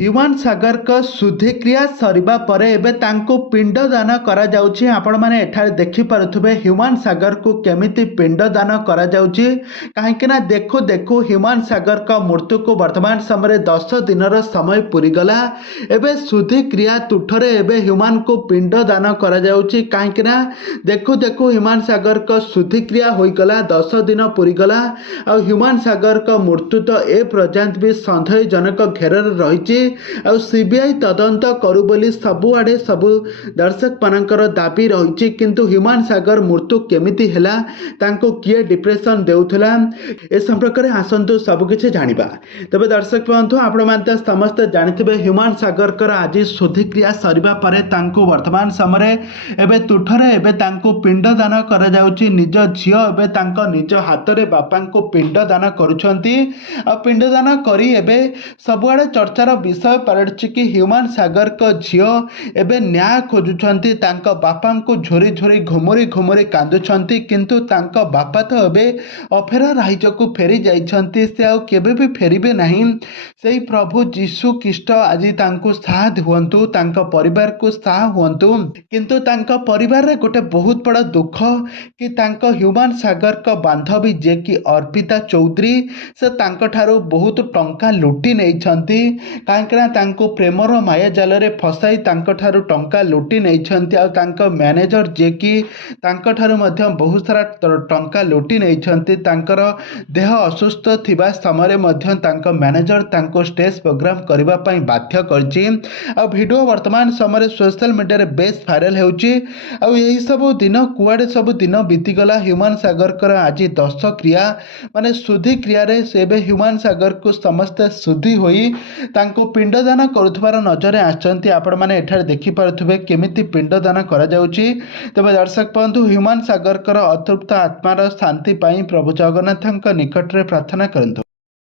ହ୍ୟୁମାନ ସାଗରଙ୍କ ଶୁଦ୍ଧିକ୍ରିୟା ସରିବା ପରେ ଏବେ ତାଙ୍କୁ ପିଣ୍ଡଦାନ କରାଯାଉଛି। ଆପଣମାନେ ଏଠାରେ ଦେଖିପାରୁଥିବେ ହ୍ୟୁମାନ ସାଗରକୁ କେମିତି ପିଣ୍ଡଦାନ କରାଯାଉଛି। କାହିଁକି ନା ଦେଖୁ ଦେଖୁ ହ୍ୟୁମାନ ସାଗରଙ୍କ ମୃତ୍ୟୁକୁ ବର୍ତ୍ତମାନ ସମୟରେ 10 ଦିନର ସମୟ ପୂରିଗଲା। ଏବେ ଶୁଦ୍ଧିକ୍ରିୟା ତୁଠରେ ଏବେ ହ୍ୟୁମାନଙ୍କୁ ପିଣ୍ଡଦାନ କରାଯାଉଛି। କାହିଁକି ନା ଦେଖୁ ଦେଖୁ ହ୍ୟୁମାନ ସାଗରଙ୍କ ଶୁଦ୍ଧିକ୍ରିୟା ହୋଇଗଲା, 10 ଦିନ ପୂରିଗଲା। ଆଉ ହ୍ୟୁମାନ ସାଗରଙ୍କ ମୃତ୍ୟୁ ତ ଏ ପର୍ଯ୍ୟନ୍ତ ବି ସନ୍ଦେହଜନକ ଘେରରେ ରହିଛି। ଆଉ ସିବିଆଇ ତଦନ୍ତ କରୁ ବୋଲି ସବୁଆଡ଼େ ସବୁ ଦର୍ଶକମାନଙ୍କର ଦାବି ରହିଛି। କିନ୍ତୁ ହ୍ୟୁମାନ ସାଗର ମୃତ୍ୟୁ କେମିତି ହେଲା, ତାଙ୍କୁ କିଏ ଡିପ୍ରେସନ୍ ଦେଉଥିଲା, ଏ ସମ୍ପର୍କରେ ଆସନ୍ତୁ ସବୁକିଛି ଜାଣିବା। ତେବେ ଦର୍ଶକ ବନ୍ଧୁ, ଆପଣମାନେ ତ ସମସ୍ତେ ଜାଣିଥିବେ ହ୍ୟୁମାନ ସାଗରଙ୍କର ଆଜି ଶୁଦ୍ଧିକ୍ରିୟା ସରିବା ପରେ ତାଙ୍କୁ ବର୍ତ୍ତମାନ ସମୟରେ ଏବେ ତୁଠରେ ଏବେ ତାଙ୍କୁ ପିଣ୍ଡଦାନ କରାଯାଉଛି। ନିଜ ଝିଅ ଏବେ ତାଙ୍କ ନିଜ ହାତରେ ବାପାଙ୍କୁ ପିଣ୍ଡଦାନ କରୁଛନ୍ତି। ଆଉ ପିଣ୍ଡଦାନ କରି ଏବେ ସବୁଆଡ଼େ ଚର୍ଚ୍ଚାର ବିଷୟ ପାଲଟିଛି କି ହ୍ୟୁମାନ ସାଗରଙ୍କ ଝିଅ ଏବେ ନ୍ୟାୟ ଖୋଜୁଛନ୍ତି। ତାଙ୍କ ବାପାଙ୍କୁ ଝୁରି ଝୁରି ଘୁମୁରି ଘୁମୁରି କାନ୍ଦୁଛନ୍ତି। କିନ୍ତୁ ତାଙ୍କ ବାପା ତ ଏବେ ଅଫେରା ରାଇଜକୁ ଫେରି ଯାଇଛନ୍ତି, ସେ ଆଉ କେବେ ବି ଫେରିବେ ନାହିଁ। ସେଇ ପ୍ରଭୁ ଯୀଶୁ ଖ୍ରୀଷ୍ଟ ଆଜି ତାଙ୍କୁ ସାଥ ହୁଅନ୍ତୁ, ତାଙ୍କ ପରିବାରକୁ ସାହା ହୁଅନ୍ତୁ। କିନ୍ତୁ ତାଙ୍କ ପରିବାରରେ ଗୋଟେ ବହୁତ ବଡ଼ ଦୁଃଖ କି ତାଙ୍କ ହ୍ୟୁମାନ ସାଗରଙ୍କ ବାନ୍ଧବୀ ଯିଏକି ଅର୍ପିତା ଚୌଧୁରୀ, ସେ ତାଙ୍କଠାରୁ ବହୁତ ଟଙ୍କା ଲୁଟି ନେଇଛନ୍ତି। କାହିଁକିନା ତାଙ୍କୁ ପ୍ରେମର ମାୟାଜାଲରେ ଫସାଇ ତାଙ୍କଠାରୁ ଟଙ୍କା ଲୁଟି ନେଇଛନ୍ତି। ଆଉ ତାଙ୍କ ମ୍ୟାନେଜର ଯିଏକି ତାଙ୍କଠାରୁ ମଧ୍ୟ ବହୁତ ସାରା ଟଙ୍କା ଲୁଟି ନେଇଛନ୍ତି। ତାଙ୍କର ଦେହ ଅସୁସ୍ଥ ଥିବା ସମୟରେ ମଧ୍ୟ ତାଙ୍କ ମ୍ୟାନେଜର ତାଙ୍କୁ ଷ୍ଟେଜ୍ ପ୍ରୋଗ୍ରାମ କରିବା ପାଇଁ ବାଧ୍ୟ କରିଛି। ଆଉ ଭିଡ଼ିଓ ବର୍ତ୍ତମାନ ସମୟରେ ସୋସିଆଲ ମିଡ଼ିଆରେ ବେଶ ଭାଇରାଲ ହେଉଛି। ଆଉ ଏହିସବୁ ଦିନ କୁଆଡ଼େ ସବୁ ଦିନ ବିତିଗଲା। ହ୍ୟୁମାନ ସାଗରଙ୍କର ଆଜି 10 କ୍ରିୟା ମାନେ ଶୁଦ୍ଧି କ୍ରିୟାରେ ସେ ଏବେ ହ୍ୟୁମାନ ସାଗରକୁ ସମସ୍ତେ ଶୁଦ୍ଧି ହୋଇ ତାଙ୍କୁ ପିଣ୍ଡଦାନ କରୁଥିବାର ନଜରରେ ଆସିଛନ୍ତି। ଆପଣମାନେ ଏଠାରେ ଦେଖିପାରୁଥିବେ କେମିତି ପିଣ୍ଡଦାନ କରାଯାଉଛି। ତେବେ ଦର୍ଶକ ବନ୍ଧୁ, ହ୍ୟୁମାନ ସାଗରଙ୍କର ଅତୃପ୍ତ ଆତ୍ମାର ଶାନ୍ତି ପାଇଁ ପ୍ରଭୁ ଜଗନ୍ନାଥଙ୍କ ନିକଟରେ ପ୍ରାର୍ଥନା କରନ୍ତୁ।